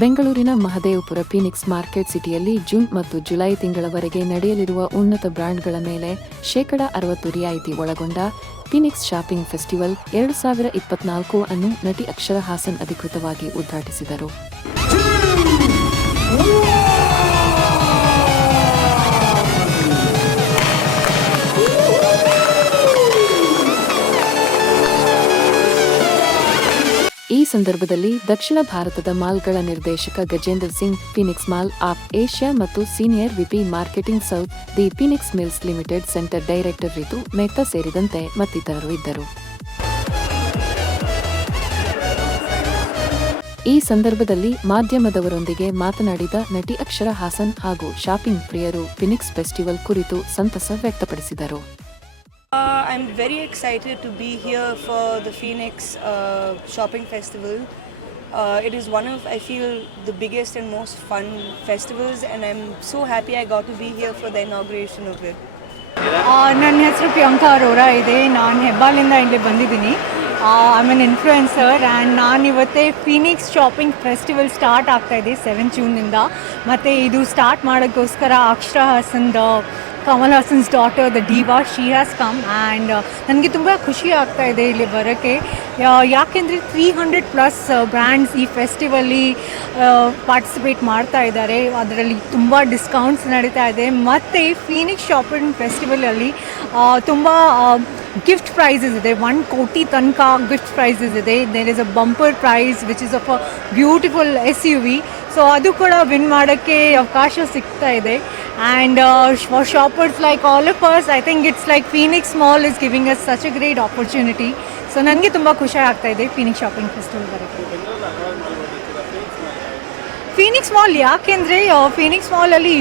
ಬೆಂಗಳೂರಿನ Mahadevapura Phoenix market ಸಿಟಿಯಲ್ಲಿ June ಮತ್ತು ಜುಲೈ ತಿಂಗಳವರೆಗೆ ನಡೆಯಲಿರುವ ಉನ್ನತ ಬ್ರ್ಯಾಂಡ್ಗಳ ಮೇಲೆ ಶೇಕಡಾ 60 ರಿಯಾಯಿತಿ ಒಳಗೊಂಡ ಫೀನಿಕ್ಸ್ ಶಾಪಿಂಗ್ ಫೆಸ್ಟಿವಲ್ 2024 ಅನ್ನು ನಟಿ ಅಕ್ಷರಾ ಹಾಸನ್ ಅಧಿಕೃತವಾಗಿ ಉದ್ಘಾಟಿಸಿದರು. ಈ ಸಂದರ್ಭದಲ್ಲಿ ದಕ್ಷಿಣ ಭಾರತದ ಮಾಲ್ಗಳ ನಿರ್ದೇಶಕ Gajendra Singh, Phoenix mall of Asia ಮತ್ತು senior VP marketing south the Phoenix Mills limited centre director Ritu Mehta ಸೇರಿದಂತೆ ಮತ್ತಿತರರು ಇದ್ದರು. ಈ ಸಂದರ್ಭದಲ್ಲಿ ಮಾಧ್ಯಮದವರೊಂದಿಗೆ ಮಾತನಾಡಿದ ನಟಿ ಅಕ್ಷರಾ ಹಾಸನ್ ಹಾಗೂ ಶಾಪಿಂಗ್ ಪ್ರಿಯರು ಫೀನಿಕ್ಸ್ ಫೆಸ್ಟಿವಲ್ ಕುರಿತು ಸಂತಸ ವ್ಯಕ್ತಪಡಿಸಿದರು. I'm very excited to be here for the Phoenix Shopping Festival. It is one of, I feel, the biggest and most fun festivals, and I'm so happy I got to be here for the inauguration of it. ನನ್ನ ಹೆಸರು ಪ್ರಿಯಾಂಕಾ ಅರೋರಾ ಇದೆ. ನಾನು ಹೆಬ್ಬಾಲಿಂದ ಇಲ್ಲಿ ಬಂದಿದ್ದೀನಿ. I am influencer and ನಾನಿವತ್ತೇ Phoenix shopping festival start ಆಗ್ತಾಯಿದೆ 7 ಜೂನಿಂದ. ಮತ್ತು ಇದು ಸ್ಟಾರ್ಟ್ ಮಾಡೋಕ್ಕೋಸ್ಕರ ಅಕ್ಷರಾ ಹಾಸನ್ದ Kamal Haasan's daughter the diva she has come and ನನಗೆ ತುಂಬ ಖುಷಿ ಆಗ್ತಾ ಇದೆ ಇಲ್ಲಿ ಬರೋಕ್ಕೆ. ಯಾಕೆಂದರೆ 300+ ಬ್ರ್ಯಾಂಡ್ಸ್ ಈ ಫೆಸ್ಟಿವಲ್ಲಿ ಪಾರ್ಟಿಸಿಪೇಟ್ ಮಾಡ್ತಾ ಇದ್ದಾರೆ. ಅದರಲ್ಲಿ ತುಂಬ ಡಿಸ್ಕೌಂಟ್ಸ್ ನಡೀತಾ ಇದೆ. ಮತ್ತು ಫೀನಿಕ್ಸ್ ಶಾಪಿಂಗ್ ಫೆಸ್ಟಿವಲಲ್ಲಿ ತುಂಬ ಗಿಫ್ಟ್ ಪ್ರೈಸಸ್ ಇದೆ. 1 ಕೋಟಿ ತನಕ ಗಿಫ್ಟ್ ಪ್ರೈಸಸ್ ಇದೆ. There is a bumper prize which is of a beautiful SUV. So ಅದು ಕೂಡ ವಿನ್ ಮಾಡೋಕ್ಕೆ ಅವಕಾಶ ಸಿಗ್ತಾ ಇದೆ. And for shoppers like all of us, I think it's like Phoenix mall is giving us such a great opportunity. So ನನಗೆ ತುಂಬ ಖುಷಿ ಆಗ್ತಾ ಇದೆ ಫೀನಿಕ್ಸ್ ಶಾಪಿಂಗ್ ಫೆಸ್ಟಿವಲ್ ಬರೋಕ್ಕೆ. ಫೀನಿಕ್ಸ್ ಮಾಲ್ ಯಾಕೆಂದರೆ ಫೀನಿಕ್ಸ್ ಮಾಲಲ್ಲಿ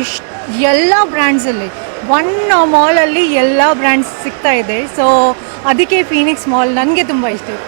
ಎಲ್ಲ ಬ್ರ್ಯಾಂಡ್ಸಲ್ಲಿ ಒನ್ ಮಾಲಲ್ಲಿ ಎಲ್ಲ ಬ್ರ್ಯಾಂಡ್ಸ್ ಸಿಗ್ತಾ ಇದೆ. ಸೊ ಅದಕ್ಕೆ ಫೀನಿಕ್ಸ್ ಮಾಲ್ ನನಗೆ ತುಂಬ ಇಷ್ಟ ಇದೆ.